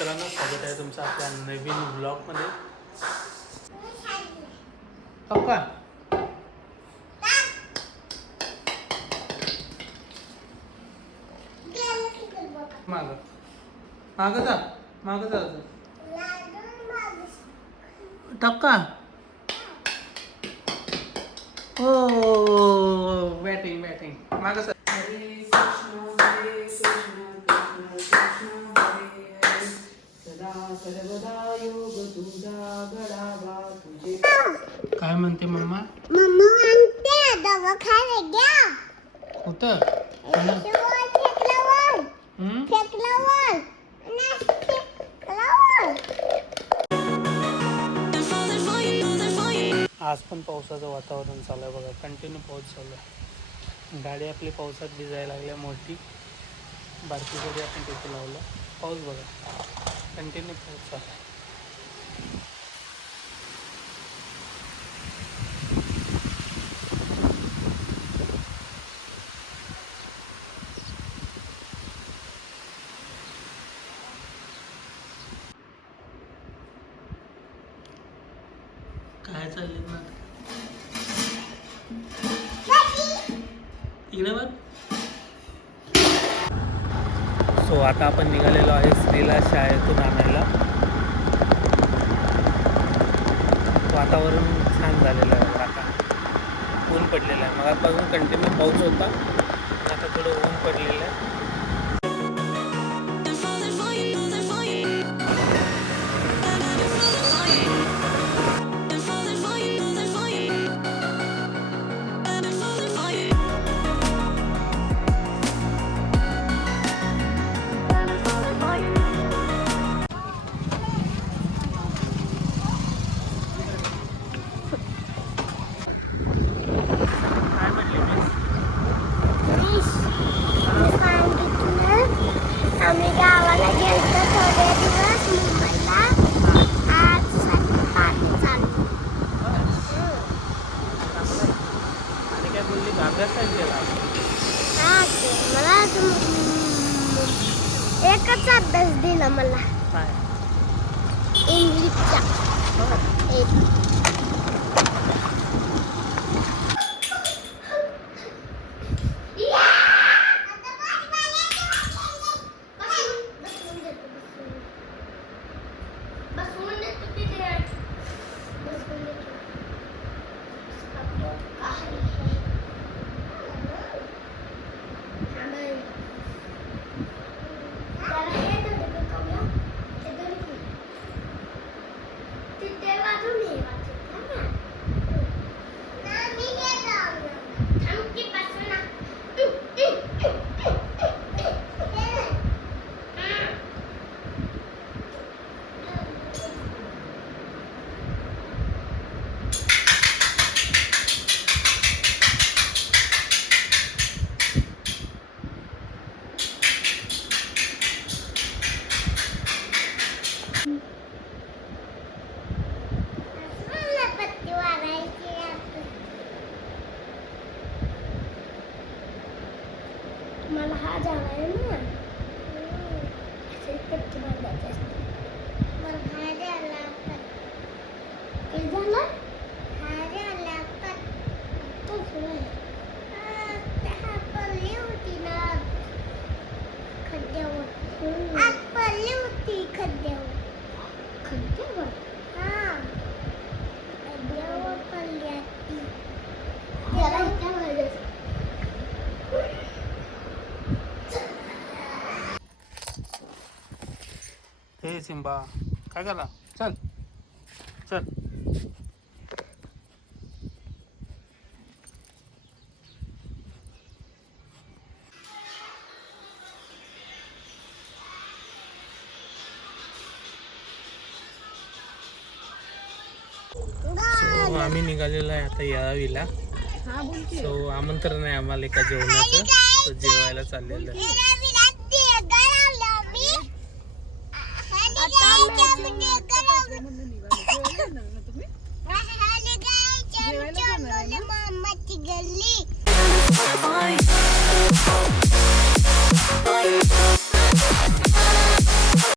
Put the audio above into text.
मित्रांनो, स्वागत आहे तुमचं आपल्या नवीन ब्लॉगमध्ये. पप्पा मागं मागं जा, मागं जा. टक्का हो, बॅटिंग बॅटिंग मागं सर. हरे कृष्ण कृष्ण हरे हरे सदा सर्वदा योग तुझा गडावा तुझे. काय म्हणते मम्मा? मम्मा म्हणते दवाखान्यात घ्या होतं आज पण पावसाचं वातावरण चालू आहे बघा. कंटिन्यू पाऊस चालू आहे. गाडी आपली पावसात भिजायला लागल्या. मोठी बारकी गाडी आपण तिथे लावलं. पाऊस बघा, कंटिन्यू पाऊस चालू आहे. काय चालले ना इकडे बघ. सो आता आपण निघालेलो आहे श्रीला शाळेतून आणायला. वातावरण छान झालेलं आहे. आता ऊन पडलेलं आहे. मग आतापासून कंटिन्यू पाऊस होता, आता थोडं ऊन पडलेलं आहे. आम्ही गावाला गेलतो थोडे दिवस मुंबईला. आज पाणी चालू. आणि काय बोलली? अभ्यास काय केला? मला एकच अभ्यास दिला मला, काय? इंग्लिशचा. मला हा झाला आहे ना, पट्टी बांधायची असते. मला हा झाला ते झालं हा झाला हा पडली होती ना खड्ड्यावर. आज पडली होती खड्ड्यावर. खड्ड्यावर हा खड्ड्यावर पडली होती. त्याला इथे मारायचं. हे सिंबा काय झाला? चल चल. सो आम्ही निघालेलो आहे आता यावीला. सो आमंत्रण आहे आम्हाला एका जेवणाचं, तो जेवायला चाललेलं आहे.